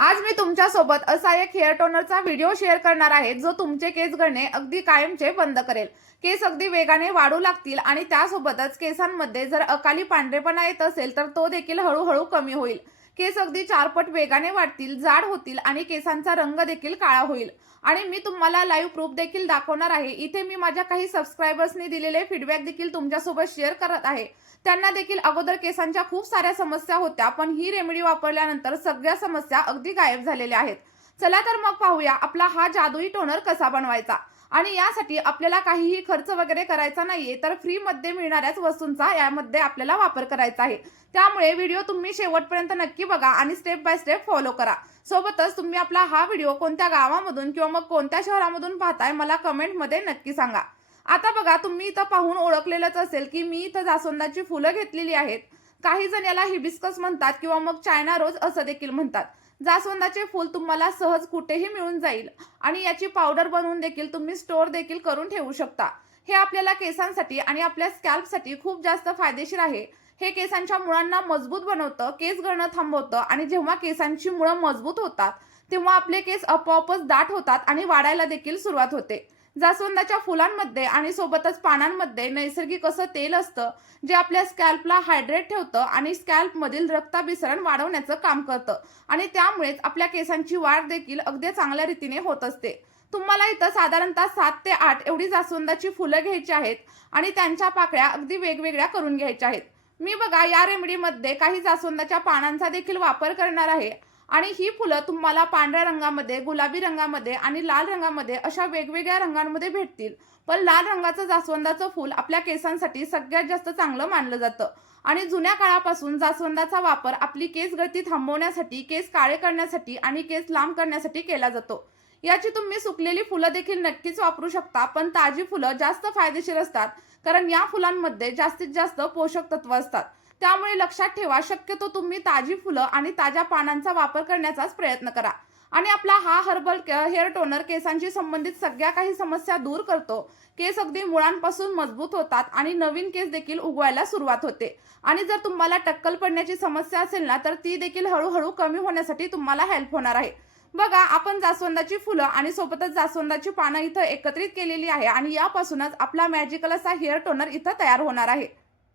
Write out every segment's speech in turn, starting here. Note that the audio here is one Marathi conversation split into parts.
आज मी तुमच्यासोबत असा एक हेअर टोनरचा व्हिडिओ शेअर करणार आहे जो तुमचे केस गळणे अगदी कायमचे बंद करेल। केस अगदी वेगाने वाढू लागतील आणि त्यासोबतच केसांमध्ये जर अकाली पांढरेपणा येत असेल तर तो देखील हळूहळू कमी होईल। केस अगदी 4 पट वेगाने वाढतील, जाड होतील आणि केसांचा रंग देखील काळा होईल। आणि मी तुम्हाला लाईव्ह प्रूफ देखील दाखवणार आहे। इथे मी माझ्या काही सबस्क्रायबर्सनी दिलेले फीडबॅक देखील तुमच्यासोबत शेअर करत आहे। त्यांना देखील अगोदर केसांच्या खूप साऱ्या समस्या होत्या, पण ही रेमेडी वापरल्यानंतर सगळ्या समस्या अगदी गायब झालेल्या आहेत। चला तर मग पाहूया आपला हा जादुई टोनर कसा बनवायचा। आणि यासाठी आपल्याला काहीही खर्च वगैरे करायचा नाहीये, तर फ्री मध्ये मिळणाऱ्याच वस्तूंचा यामध्ये आपल्याला वापर करायचा आहे। त्यामुळे व्हिडिओ तुम्ही शेवटपर्यंत नक्की बघा आणि स्टेप बाय स्टेप फॉलो करा। सोबतच तुम्ही आपला हा व्हिडिओ कोणत्या गावामधून किंवा मग कोणत्या शहरामधून पाहताय मला कमेंटमध्ये नक्की सांगा। आता बघा, तुम्ही इथं पाहून ओळखलेलंच असेल की मी इथं जास्वंदाची फुलं घेतलेली आहेत। काही जण याला हिबिस्कस म्हणतात किंवा मग चायना रोज असं देखील म्हणतात। जास्वंदाचे फूल तुम्हाला सहज कुठेही मिळून जाईल आणि याची पावडर बनवून देखील तुम्ही स्टोअर देखील करून ठेवू शकता। हे आपल्याला केसांसाठी आणि आपल्या स्कॅल्पसाठी खूप जास्त फायदेशीर आहे। हे केसांच्या मुळांना मजबूत बनवतं, केस गळणं थांबवतं आणि जेव्हा केसांची मुळं मजबूत होतात तेव्हा आपले केस आपोआपच दाट होतात आणि वाढायला देखील सुरुवात होते। जास्वंदाच्या फुलांमध्ये आणि सोबतच पानांमध्ये नैसर्गिक असं तेल असतं जे आपल्या स्कॅल्पला हायड्रेट ठेवतं आणि स्कॅल्प मधील रक्ताभिसरण वाढवण्याचं काम करतं आणि त्यामुळेच आपल्या केसांची वाढ देखील अगदी चांगल्या रीतीने होत असते। तुम्हाला इथं साधारणतः 7 ते 8 एवढी जास्वंदाची फुलं घ्यायची आहेत आणि त्यांच्या पाकळ्या अगदी वेगवेगळ्या करून घ्यायच्या आहेत। मी बघा या रेमेडीमध्ये काही जास्वंदाच्या पानांचा देखील वापर करणार आहे आणि ही फुलं तुम्हाला पांढऱ्या रंगामध्ये, गुलाबी रंगामध्ये आणि लाल रंगामध्ये अशा वेगवेगळ्या रंगांमध्ये भेटतील। पण लाल रंगाचं जास्वंदाचं फूल आपल्या केसांसाठी सगळ्यात जास्त चांगलं मानलं जातं आणि जुन्या काळापासून जास्वंदाचा वापर आपली केस गळती थांबवण्यासाठी, केस काळे करण्यासाठी आणि केस लांब करण्यासाठी केला जातो। याची तुम्ही सुकलेली फुलं देखील नक्कीच वापरू शकता, पण ताजी फुलं जास्त फायदेशीर असतात कारण या फुलांमध्ये जास्तीत जास्त पोषक तत्व असतात। त्यामुळे लक्षात ठेवा, शक्यतो तुम्ही ताजी फुलं आणि ताज्या पानांचा वापर करण्याचाच प्रयत्न करा। आणि आपला हा हर्बल हेअर टोनर केसांशी संबंधित सगळ्या काही समस्या दूर करतो। केस अगदी मुळांपासून मजबूत होतात आणि नवीन केस देखील उगवायला सुरुवात होते। आणि जर तुम्हाला टक्कल पडण्याची समस्या असेल ना, तर ती देखील हळूहळू कमी होण्यासाठी तुम्हाला हेल्प होणार आहे। बघा, आपण जास्वंदाची फुलं आणि सोबतच जास्वंदाची पानं इथं एकत्रित केलेली आहे आणि यापासूनच आपला मॅजिकल असा हेअर टोनर इथं तयार होणार आहे।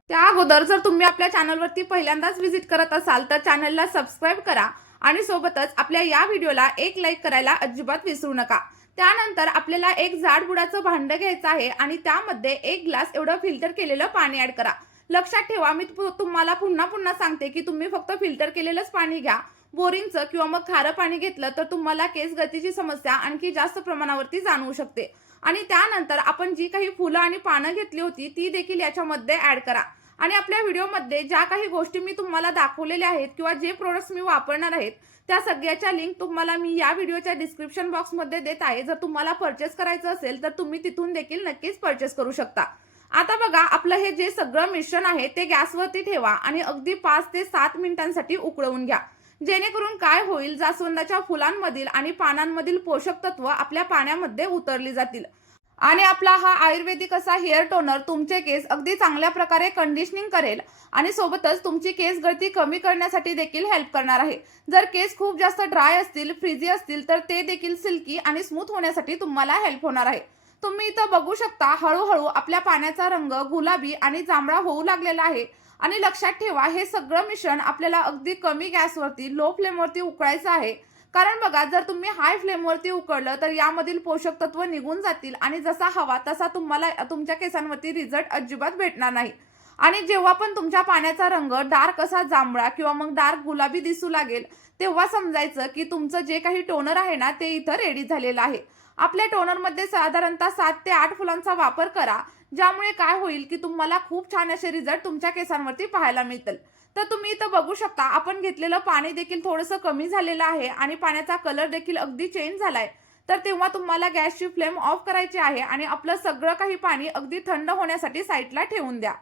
त्या अगोदर जर तुम्ही आपल्या चॅनलवरती पहिल्यांदाच व्हिजिट करत असाल तर चॅनलला सबस्क्राईब करा आणि सोबतच आपल्या या व्हिडिओला एक लाईक करायला अजिबात विसरू नका। त्यानंतर आपल्याला एक जाड बुडाचं भांडं घ्यायचं आहे आणि त्यामध्ये 1 ग्लास एवढं फिल्टर केलेलं पाणी ऍड करा। लक्षात ठेवा, मी तुम्हाला पुन्हा पुन्हा सांगते की तुम्ही फक्त फिल्टर केलेलंच पाणी घ्या। बोरिंगचं किंवा मग खारं पाणी घेतलं तर तुम्हाला केस गळतीची समस्या आणखी जास्त प्रमाणावरती जाणवू शकते। आणि त्यानंतर आपण जी काही फुलं आणि पानं घेतली होती ती देखील याच्यामध्ये ऍड करा। आणि आपल्या व्हिडिओमध्ये ज्या काही गोष्टी मी तुम्हाला दाखवलेल्या आहेत किंवा जे प्रोडक्ट्स मी वापरणार आहेत त्या सगळ्याच्या लिंक तुम्हाला मी या व्हिडिओच्या डिस्क्रिप्शन बॉक्समध्ये देत आहे। जर तुम्हाला परचेस करायचं असेल तर तुम्ही तिथून देखील नक्कीच परचेस करू शकता। आता बघा, आपलं हे जे सगळं मिश्रण आहे ते गॅसवरती ठेवा आणि अगदी 5 ते 7 मिनिटांसाठी उकळवून घ्या। जेणेकरून काय होईल, जास्वंदाच्या फुलांमधील आणि पानांमधील पोषक तत्व आपल्या पाण्यामध्ये उतरली जातील आणि आपला हा आयुर्वेदिक असा हेअर टोनर तुमचे केस अगदी चांगल्या प्रकारे कंडिशनिंग करेल आणि सोबतच तुमची केस गळती कमी करण्यासाठी देखील हेल्प करणार आहे। जर केस खूप जास्त ड्राय असतील, फ्रिजी असतील तर ते देखील सिल्की आणि स्मूथ होण्यासाठी तुम्हाला हेल्प होणार आहे। तुम्ही इथं बघू शकता, हळूहळू आपल्या पाण्याचा रंग गुलाबी आणि जांभळा होऊ लागलेला आहे। आणि लक्षात ठेवा, हे सगळं मिश्रण आपल्याला अगदी कमी गॅसवरती, लो फ्लेमवरती उकळायचं आहे। कारण बघा, जर तुम्ही हाय फ्लेमवरती उकळलं तर यामधील पोषक तत्व निघून जातील आणि जसा हवा तसा तुम्हाला तुमच्या केसांवरती रिझल्ट अजिबात भेटणार नाही। आणि जेव्हा पण तुमच्या पाण्याचा रंग डार्क असा जांभळा किंवा मग डार्क गुलाबी दिसू लागेल तेव्हा समजायचं की तुमचं जे काही टोनर आहे ना ते इथं रेडी झालेलं आहे। आपल्या टोनरमध्ये साधारणतः 7 ते 8 फुलांचा वापर करा, ज्यामुळे काय होईल की तुम्हाला खूप छान असे रिझल्ट तुमच्या केसांवरती पाहायला मिळतील। तर तुम्ही इथं बघू शकता, आपण घेतलेलं पाणी देखील थोडंसं कमी झालेलं आहे आणि पाण्याचा कलर देखील अगदी चेंज झालाय। तर तेव्हा तुम्हाला गॅसची फ्लेम ऑफ करायची आहे आणि आपलं सगळं काही पाणी अगदी थंड होण्यासाठी साईडला ठेवून द्या।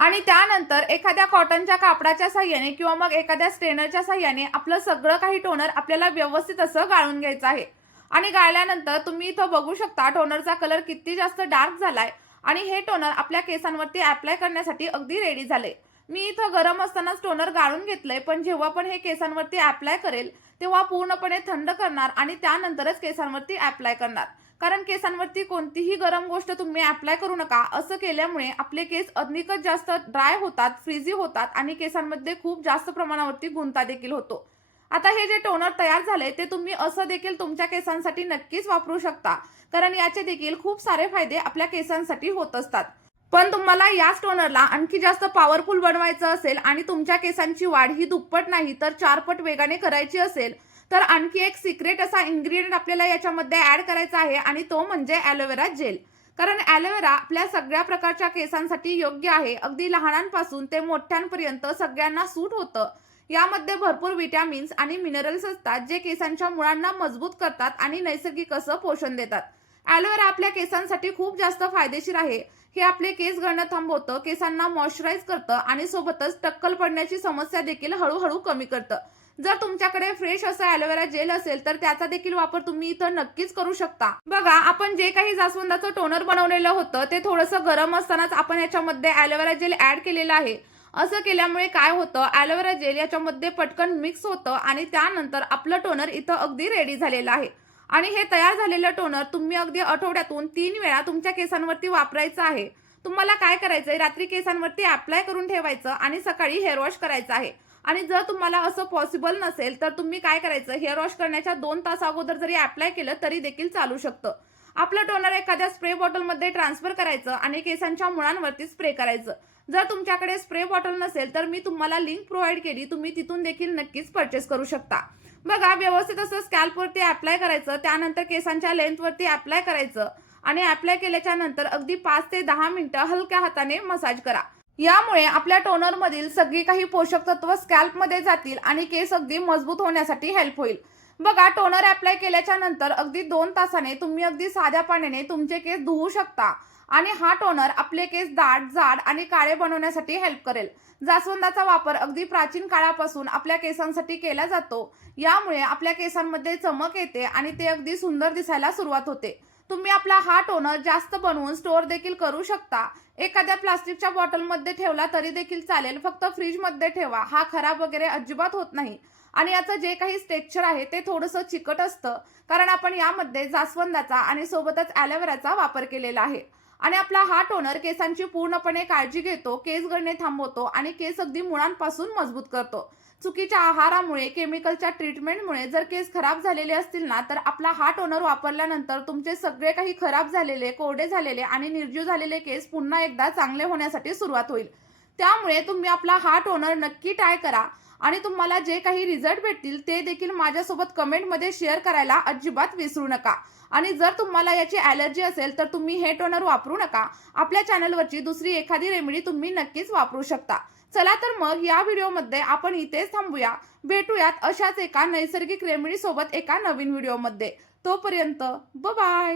आणि त्यानंतर एखाद्या कॉटनच्या कापडाच्या साहाय्याने किंवा मग एखाद्या स्ट्रेनरच्या साहाय्याने आपलं सगळं काही टोनर आपल्याला व्यवस्थित असं गाळून घ्यायचं आहे। आणि गाळल्यानंतर तुम्ही इथं बघू शकता टोनरचा कलर किती जास्त डार्क झालाय आणि हे टोनर आपल्या केसांवरती अप्लाय करण्यासाठी अगदी रेडी झाले। मी इथं गरम असतानाच टोनर गाळून घेतलंय, पण जेव्हा पण हे केसांवरती अप्लाय करेल तेव्हा पूर्णपणे थंड करणार आणि त्यानंतरच केसांवरती अप्लाय करणार. कारण केसांवरती कोणतीही गरम गोष्ट तुम्ही अप्लाय करू नका. असं केल्यामुळे आपले केस अधिकच जास्त ड्राय होतात, फ्रीझी होतात आणि केसांमध्ये खूप जास्त प्रमाणावरती गुंता देखील होतो. आता हे जे टोनर तयार झाले ते तुम्ही असं देखील तुमच्या केसांसाठी नक्कीच वापरू शकता. कारण याचे देखील खूप सारे फायदे आपल्या केसांसाठी होत असतात. पण तुम्हाला याच टोनरला आणखी जास्त पॉवरफुल बनवायचं असेल आणि तुमच्या केसांची वाढ ही दुप्पट नाही तर 4 पट वेगाने करायची असेल, तर आणखी एक सिक्रेट असा इन्ग्रीडियंट आपल्याला याच्यामध्ये ॲड करायचा आहे आणि तो म्हणजे ॲलोवेरा जेल. कारण ॲलोवेरा आपल्या सगळ्या प्रकारच्या केसांसाठी योग्य आहे. अगदी लहानांपासून ते मोठ्यांपर्यंत सगळ्यांना सूट होतं. यामध्ये भरपूर विटॅमिन्स आणि मिनरल्स असतात जे केसांच्या मुळांना मजबूत करतात आणि नैसर्गिक असं पोषण देतात. ॲलोवेरा आपल्या केसांसाठी खूप जास्त फायदेशीर आहे. हे आपले केस गळणं थांबवतं, केसांना मॉइश्चराईज करतं आणि सोबतच टक्कल पडण्याची समस्या देखील हळूहळू कमी करतं. जर तुमच्याकडे फ्रेश असं ॲलोवेरा जेल असेल तर त्याचा देखील वापर तुम्ही इथं नक्कीच करू शकता. बघा, आपण जे काही जास्वंदाचं टोनर बनवलेलं होतं ते थोडंसं गरम असतानाच आपण याच्यामध्ये ॲलोवेरा जेल ॲड केलेलं आहे. असं केल्यामुळे काय होतं, ॲलोवेरा जेल याच्यामध्ये पटकन मिक्स होतं आणि त्यानंतर आपलं टोनर इथं अगदी रेडी झालेलं आहे. आणि हे तयार झालेलं टोनर तुम्ही अगदी आठवड्यातून 3 वेळा तुमच्या केसांवरती वापरायचं आहे. तुम्हाला काय करायचंय, रात्री केसांवरती अप्लाय करून ठेवायचं आणि सकाळी हेअर वॉश करायचं आहे. आणि जर तुम्हाला असं पॉसिबल नसेल तर तुम्ही काय करायचं, हेअर वॉश करण्याच्या 2 तास अगोदर जरी अप्लाय केलं तरी देखील चालू शकतं. आपलं टोनर एखाद्या स्प्रे बॉटलमध्ये ट्रान्सफर करायचं आणि केसांच्या मुळांवरती स्प्रे करायचं. जर तुमच्याकडे स्प्रे बॉटल नसेल तर मी तुम्हाला लिंक प्रोव्हाइड केली, तुम्ही तिथून देखील नक्कीच परचेस करू शकता. बघा, व्यवस्थित असं स्कॅल्पवरती अप्लाय करायचं, त्यानंतर केसांच्या लेंथवरती अप्लाय करायचं आणि अप्लाय केल्याच्या नंतर अगदी 5 ते 10 मिनिटं हलक्या हाताने मसाज करा. यामुळे आपल्या टोनरमधील सगळी काही पोषक तत्व स्कॅल्पमध्ये जातील आणि केस अगदी मजबूत होण्यासाठी हेल्प होईल. बघा, टोनर अप्लाय केल्याच्या नंतर अगदी 2 तासाने तुम्ही अगदी साध्या पाण्याने तुमचे केस धुवू शकता आणि हा टोनर आपले केस दाट, जाड आणि काळे बनवण्यासाठी हेल्प करेल. जास्वंदाचा वापर अगदी प्राचीन काळापासून आपल्या केसांसाठी केला जातो. यामुळे आपल्या केसांमध्ये चमक येते आणि ते अगदी सुंदर दिसायला सुरुवात होते. तुम्ही आपला हा टोनर जास्त बनवून स्टोअर देखील करू शकता. एखाद्या प्लास्टिकच्या बॉटलमध्ये ठेवला तरी देखील चालेल, फक्त फ्रीजमध्ये ठेवा. हा खराब वगैरे अजिबात होत नाही. आणि याचं जे काही टेक्स्चर आहे ते थोडंसं चिकट असतं, कारण आपण यामध्ये जास्वंदाचा आणि सोबतच ॲलोवेराचा वापर केलेला आहे. आणि आपला हा टोनर केसांची पूर्णपणे काळजी घेतो, केस गळणे थांबवतो आणि केस अगदी मुळांपासून मजबूत करतो. चुकीच्या आहारामुळे, केमिकलच्या ट्रीटमेंटमुळे जर केस खराब झालेले असतील ना, तर आपला हा टोनर वापरल्यानंतर तुमचे सगळे काही खराब झालेले, कोरडे झालेले आणि निर्जीव झालेले केस पुन्हा एकदा चांगले होण्यासाठी सुरुवात होईल. त्यामुळे तुम्ही आपला हा टोनर नक्की ट्राय करा आणि तुम्हाला जे काही रिझल्ट भेटतील ते देखील माझ्यासोबत कमेंटमध्ये शेअर करायला अजिबात विसरू नका. आणि जर तुम्हाला याची ॲलर्जी असेल तर तुम्ही हे टोनर वापरू नका. आपल्या चॅनलवरची दुसरी एखादी रेमेडी तुम्ही नक्कीच वापरू शकता. चला तर मग या व्हिडिओमध्ये आपण इथेच थांबूया. भेटूयात अशाच एका नैसर्गिक रेमेडी सोबत एका नवीन व्हिडिओमध्ये. तोपर्यंत बाय.